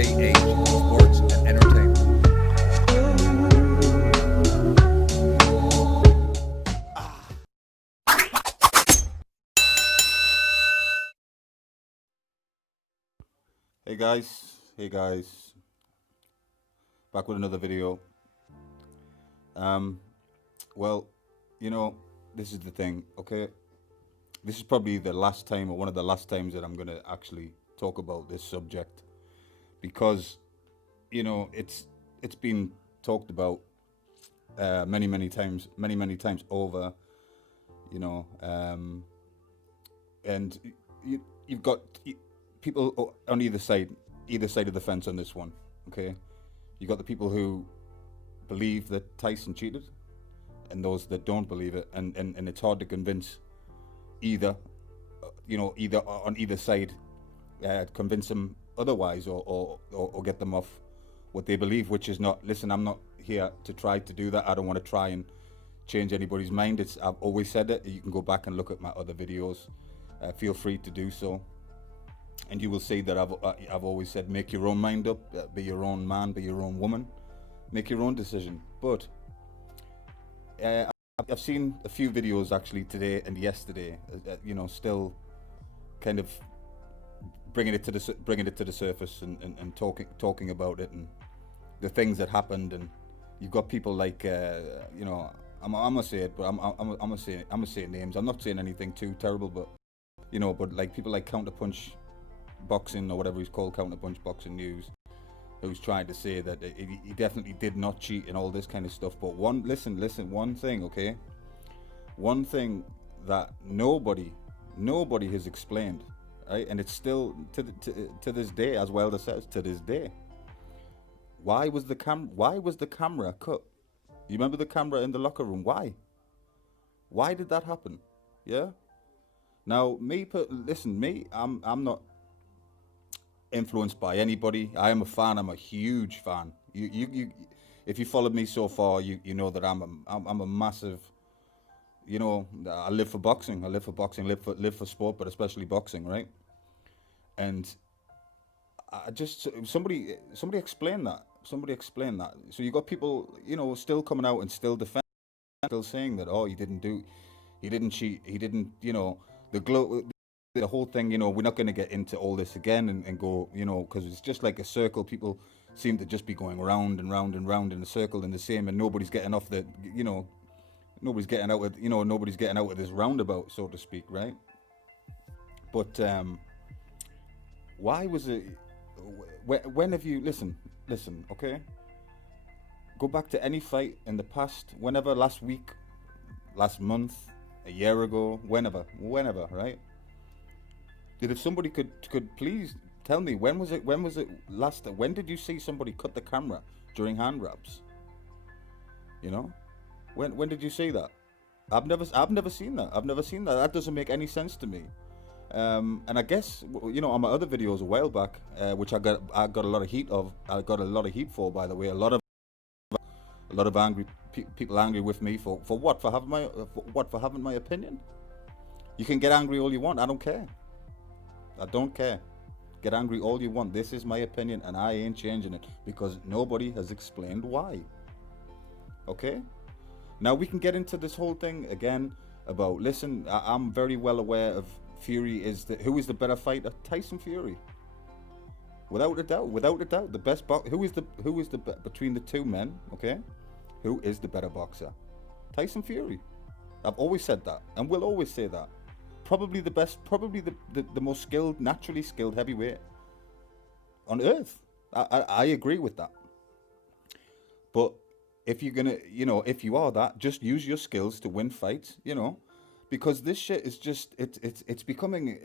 MJH Sports and Entertainment. Hey guys, back with another video. Um, well, you know, this is the thing, okay? This is probably the last time or one of the last times that I'm gonna actually talk about this subject because, it's been talked about many times over, you know, and you've got people on either side of the fence on this one, okay? You got the people who believe that Tyson cheated, and those that don't believe it, and it's hard to convince either, either on either side, convince them otherwise, or get them off what they believe, which is not. Listen, I'm not here to try to do that. I don't want to try and change anybody's mind. I've always said it. You can go back and look at my other videos. Feel free to do so, and you will see that I've always said, make your own mind up, be your own man, be your own woman, make your own decision. But uh, I've seen a few videos actually today and yesterday, still kind of bringing it to the surface, and talking about it and the things that happened. And you've got people like, I'm gonna say it, but I'm gonna say names. I'm not saying anything too terrible, but but like people like Counterpunch Boxing, or whatever he's called, Counterpunch Boxing News, who's trying to say that he definitely did not cheat and all this kind of stuff. But one thing, okay? One thing that nobody has explained, right? And it's still to this day, as well as says to this day. Why was the camera cut? You remember the camera in the locker room? Why? Why did that happen? Yeah. Now, I'm not influenced by anybody. I am a fan. I'm a huge fan. If you followed me so far, you know that I'm a massive. I live for boxing. Live for sport, but especially boxing, right? And I just somebody explain that. Somebody explain that. So you got people, still coming out and still defending, still saying that, oh, he didn't cheat, he didn't, the whole thing. We're not going to get into all this again, and go, because it's just like a circle. People seem to just be going round and round and round in a circle in the same, and nobody's getting off the, nobody's getting out with this roundabout, so to speak, right? But why was it? When have you listen? Okay, go back to any fight in the past, whenever, last week, last month, a year ago, whenever, right? If somebody could please tell me, when was it last? When did you see somebody cut the camera during hand wraps? When did you see that? I've never seen that. That doesn't make any sense to me. And I guess, on my other videos a while back, which I got a lot of heat of. I got a lot of heat for, by the way. A lot of angry people angry with me for what? For having my opinion. You can get angry all you want. I don't care. Get angry all you want. This is my opinion, and I ain't changing it because nobody has explained why. Okay? Now we can get into this whole thing again about, listen, I'm very well aware of Fury who is the better fighter? Tyson Fury. Without a doubt, the best who is the between the two men, okay? Who is the better boxer? Tyson Fury. I've always said that, and will always say that. Probably the best, probably the most skilled, naturally skilled heavyweight on earth. I agree with that. But if you're gonna, if you are that, just use your skills to win fights, because this shit is just, it's becoming,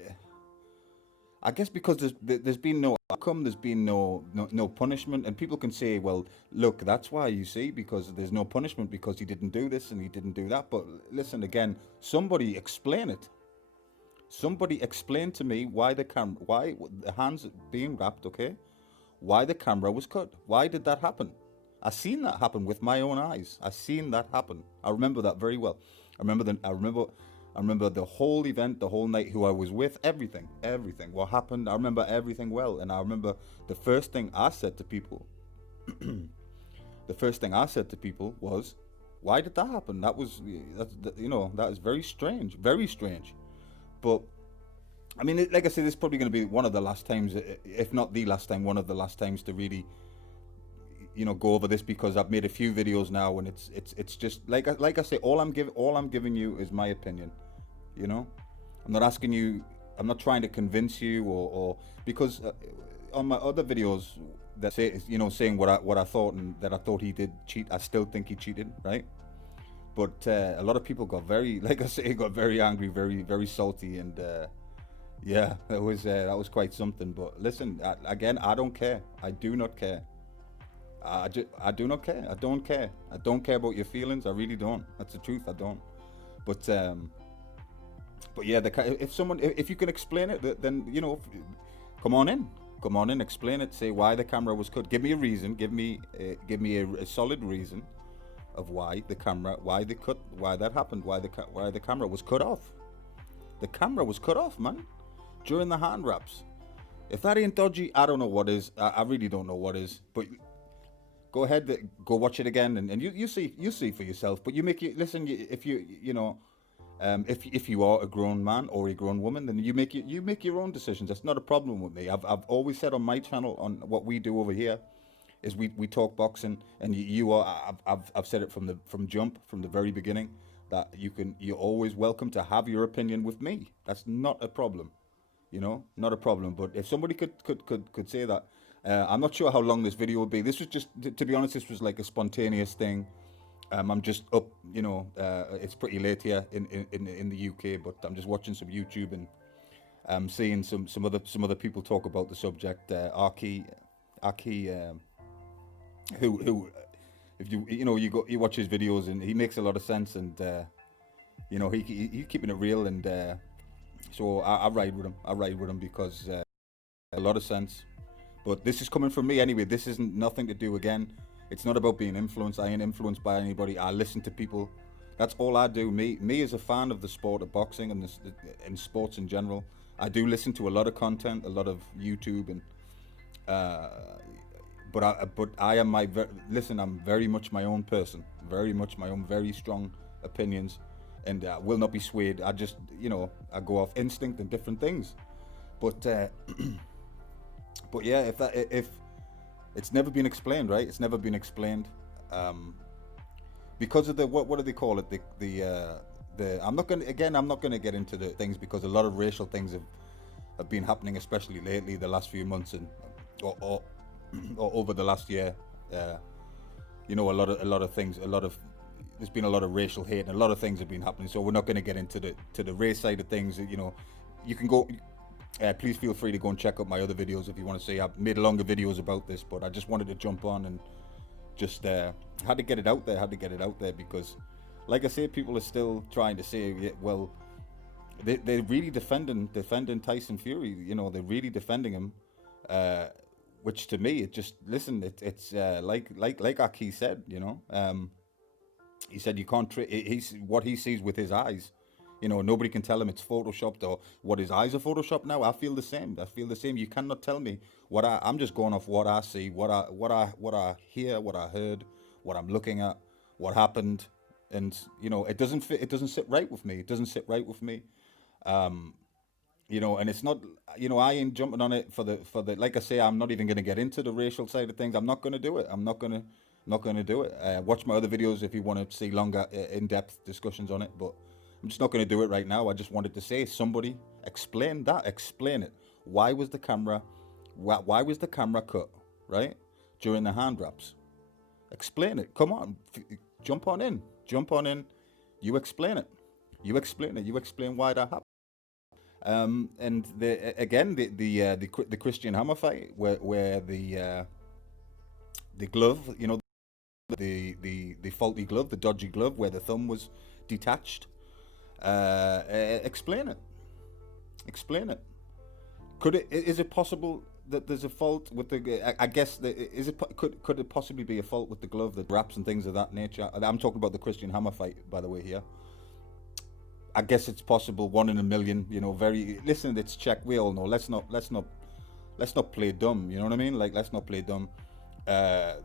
I guess, because there's been no outcome, there's been no punishment, and people can say, well, look, that's why, you see, because there's no punishment because he didn't do this and he didn't do that. But listen, again, somebody explain it. Somebody explain to me why the hands being wrapped, okay? Why the camera was cut? Why did that happen? I seen that happen with my own eyes. I seen that happen. I remember that very well. I remember I remember the whole event, the whole night, who I was with, everything, what happened. I remember everything well. And I remember the first thing I said to people, was, why did that happen? That is very strange, very strange. But I mean, like I said, this is probably going to be one of the last times, if not the last time, one of the last times to really, go over this, because I've made a few videos now, and it's just like I say, all I'm giving you is my opinion. I'm not asking you, I'm not trying to convince you, or because on my other videos that say, saying what I thought, and that I thought he did cheat, I still think he cheated, right? But a lot of people got very, like I say, got very angry, very, very salty, and yeah, that was quite something. But listen, again, I don't care. I do not care. I do not care. I don't care. I don't care about your feelings. I really don't. That's the truth. I don't. But yeah, if you can explain it, then come on in, explain it. Say why the camera was cut. Give me a reason. Give me a solid reason of why that happened. Why the camera was cut off. The camera was cut off, man, during the hand wraps. If that ain't dodgy, I don't know what is. I really don't know what is. But go ahead, go watch it again, and you see for yourself. But listen. If if you are a grown man or a grown woman, then you make your own decisions. That's not a problem with me. I've always said on my channel, on what we do over here, is we talk boxing, and I've said it from the very beginning, that you're always welcome to have your opinion with me. That's not a problem, not a problem. But if somebody could say that, I'm not sure how long this video will be. This was just, to be honest, this was like a spontaneous thing. I'm just up, it's pretty late here in the UK, but I'm just watching some YouTube, and seeing some other people talk about the subject. Arky, who, if you watch his videos, and he makes a lot of sense, and he's keeping it real, and so I ride with him. I ride with him because a lot of sense. But this is coming from me anyway. This isn't nothing to do, again. It's not about being influenced. I ain't influenced by anybody. I listen to people. That's all I do. Me as a fan of the sport of boxing, and sports in general, I do listen to a lot of content, a lot of YouTube, and but I am listen. I'm very much my own person. Very much my own, very strong opinions, and will not be swayed. I just I go off instinct and different things. But but yeah, if it's never been explained, right? It's never been explained, because of the what do they call it? I'm not gonna get into the things, because a lot of racial things have been happening, especially lately, the last few months, and or over the last year. A lot of things, there's been a lot of racial hate, and a lot of things have been happening. So we're not going to get into the race side of things. You can go. Please feel free to go and check out my other videos if you want to see. I've made longer videos about this, but I just wanted to jump on and just had to get it out there. Because, like I say, people are still trying to say, yeah, well, they're really defending Tyson Fury. They're really defending him, which to me, it just, listen, it's like Aki said. He said you can't. He's what he sees with his eyes. Nobody can tell him it's photoshopped, or what his eyes are photoshopped now. I feel the same. You cannot tell me what I'm just going off what I see, what I hear, what I heard, what I'm looking at, what happened, and it doesn't fit. It doesn't sit right with me. And it's not. I ain't jumping on it for the. Like I say, I'm not even going to get into the racial side of things. I'm not going to do it. Not going to do it. Watch my other videos if you want to see longer, in-depth discussions on it, but I'm just not going to do it right now. I just wanted to say, somebody explain it. Why was the camera cut, right, during the hand wraps? Explain it. Come on, jump on in. You explain it. You explain why that happened. And the Christian Hammer fight, where the glove, the faulty glove, the dodgy glove, where the thumb was detached. Explain it. Is it possible that there's a fault with the? I guess could it possibly be a fault with the glove, the wraps and things of that nature? I'm talking about the Christian Hammer fight, by the way, here. I guess it's possible, 1 in a million. You know, very. Listen, it's Czech. We all know. Let's not play dumb. You know what I mean? Like, let's not play dumb. Uh,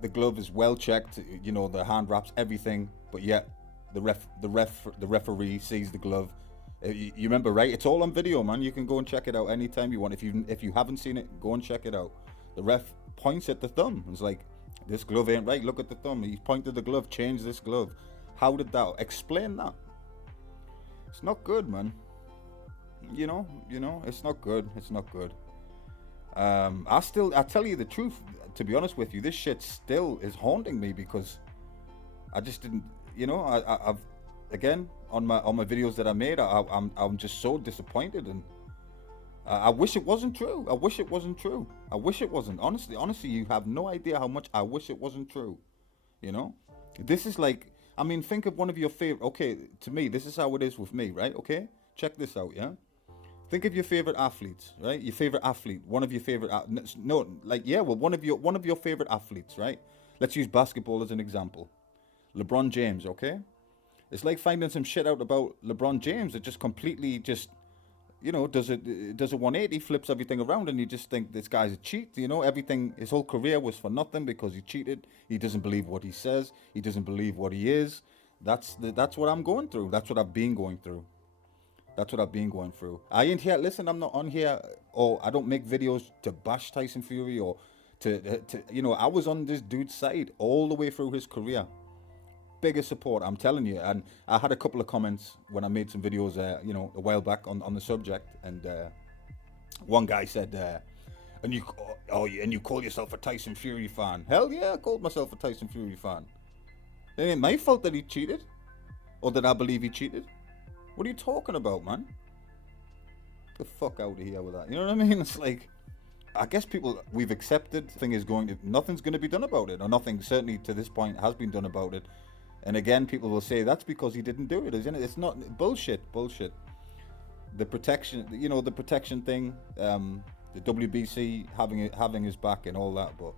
the glove is well checked. You know, the hand wraps, everything. But yet, the referee sees the glove. You remember, right? It's all on video, man. You can go and check it out anytime you want. If you haven't seen it, go and check it out. The ref points at the thumb. It's like, this glove ain't right. Look at the thumb. He pointed the glove. Change this glove. How did that? Explain that. It's not good, man. You know, it's not good. It's not good. I tell you the truth. To be honest with you, this shit still is haunting me because I just didn't. You know, I've again on my videos that I made. I'm just so disappointed, and I wish it wasn't true. I wish it wasn't true. I wish it wasn't. Honestly, you have no idea how much I wish it wasn't true. You know, this is like. I mean, think of one of your favorite. Okay, to me, this is how it is with me, right? Okay, check this out, yeah. Think of your favorite athletes, right? Your favorite athlete, one of your favorite. No, like yeah, well, one of your favorite athletes, right? Let's use basketball as an example. LeBron James, okay? It's like finding some shit out about LeBron James that just completely just, you know, does a 180, flips everything around, and you just think this guy's a cheat. You know, everything, his whole career was for nothing because he cheated. He doesn't believe what he says. He doesn't believe what he is. That's what I'm going through. That's what I've been going through. That's what I've been going through. I ain't here. Listen, I'm not on here, or I don't make videos to bash Tyson Fury or to you know. I was on this dude's side all the way through his career. Biggest support, I'm telling you. And I had a couple of comments when I made some videos, you know, a while back on the subject, and one guy said, "And you call yourself a Tyson Fury fan?" Hell yeah, I called myself a Tyson Fury fan. It ain't my fault that he cheated, or that I believe he cheated. What are you talking about, man? Get the fuck out of here with that. You know what I mean? It's like, I guess we've accepted nothing's going to be done about it, or nothing certainly to this point has been done about it. And again, people will say that's because he didn't do it, isn't it? It's not. Bullshit. The protection, you know, the protection thing, the WBC having his back and all that, but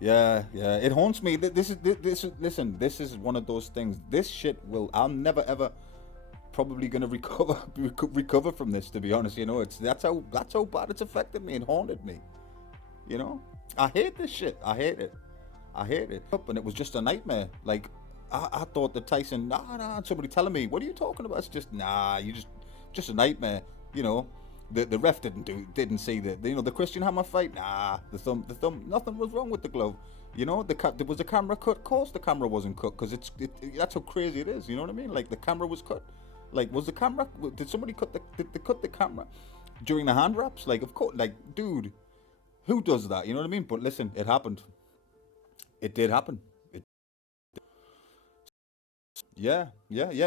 yeah, it haunts me. Listen, this is one of those things. This shit I'm never ever probably gonna recover from this, to be honest. You know, that's how bad it's affected me and haunted me. You know, I hate this shit. I hate it. And it was just a nightmare. Like, I thought that Tyson, nah, somebody telling me, what are you talking about? It's just, just a nightmare. You know, the ref didn't see the Christian Hammer fight. Nah, the thumb, nothing was wrong with the glove. You know, there was a camera cut. Of course the camera wasn't cut, because that's how crazy it is. You know what I mean? Like, the camera was cut. Like, did somebody did they cut the camera during the hand wraps? Like, of course, like, dude, who does that? You know what I mean? But listen, it happened. It did happen. Yeah.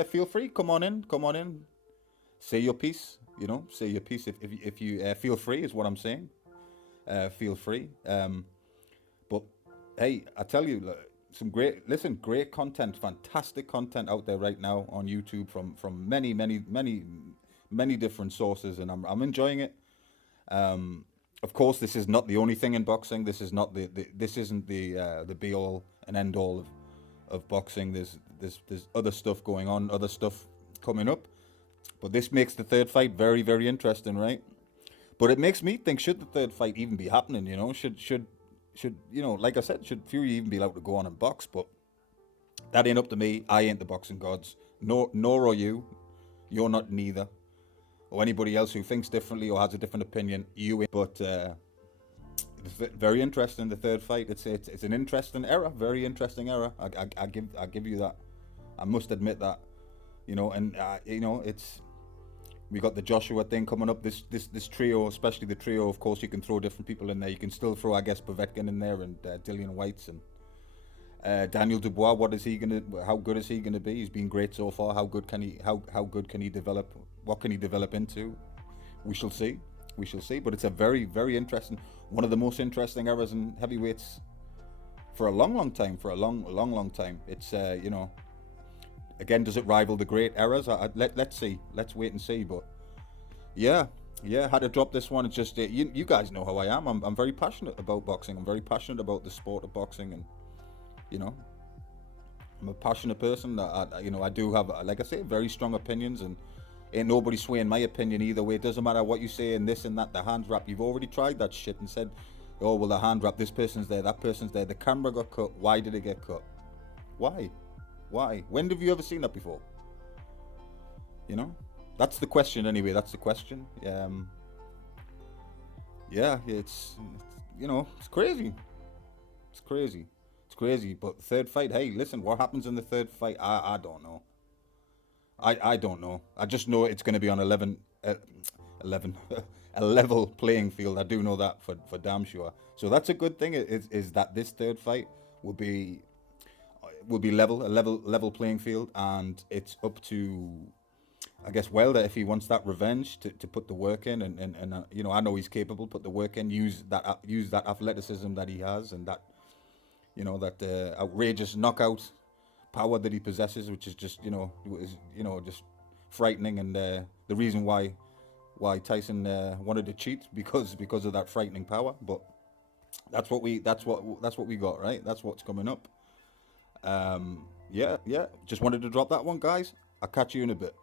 Feel free. Come on in. Say your piece. You know, say your piece. If you feel free is what I'm saying. Feel free. But hey, I tell you, great content, fantastic content out there right now on YouTube from many different sources, and I'm enjoying it. Of course, this is not the only thing in boxing. This isn't the be all and end all of boxing. There's other stuff going on, other stuff coming up. But this makes the third fight very, very interesting, right? But it makes me think, should the third fight even be happening? You know, should you know, like I said, should Fury even be allowed to go on and box? But that ain't up to me. I ain't the boxing gods. Nor are you. You're not neither. Or anybody else who thinks differently or has a different opinion, you ain't. But very interesting, the third fight. It's an interesting era, very interesting era. I give you that. I must admit that. You know, and you know, we got the Joshua thing coming up. This trio, especially the trio. Of course, you can throw different people in there. You can still throw, I guess, Povetkin in there, and Dillian Whytes and Daniel Dubois. How good is he gonna be? He's been great so far. How good can he develop? What can he develop into? We shall see. But it's a very, very interesting, one of the most interesting eras in heavyweights for a long time. It's you know, again, does it rival the great eras? Let's see. Let's wait and see. But yeah, had to drop this one. It's just you guys know how I am. I'm very passionate about boxing. I'm very passionate about the sport of boxing, and you know, I'm a passionate person. I do have, like I say, very strong opinions, and ain't nobody swaying my opinion either way. It doesn't matter what you say and this and that. The hand wrap, you've already tried that shit and said, oh well, the hand wrap. This person's there, that person's there. The camera got cut. Why did it get cut? Why? Why? When have you ever seen that before? You know, that's the question. Anyway, that's the question. Yeah, it's crazy. It's crazy. It's crazy. But third fight, hey, listen, what happens in the third fight? I don't know. I don't know. I just know it's going to be on 11 a level playing field. I do know that for damn sure. So that's a good thing. Is that this third fight will be level playing field, and it's up to, I guess, Wilder, if he wants that revenge, to put the work in, and I know he's capable. Put the work in. Use that athleticism that he has, and that that outrageous knockout power that he possesses, which is just just frightening, and the reason why Tyson wanted to cheat, because of that frightening power. But that's what we got, right? That's what's coming up. Yeah. Just wanted to drop that one, guys. I'll catch you in a bit.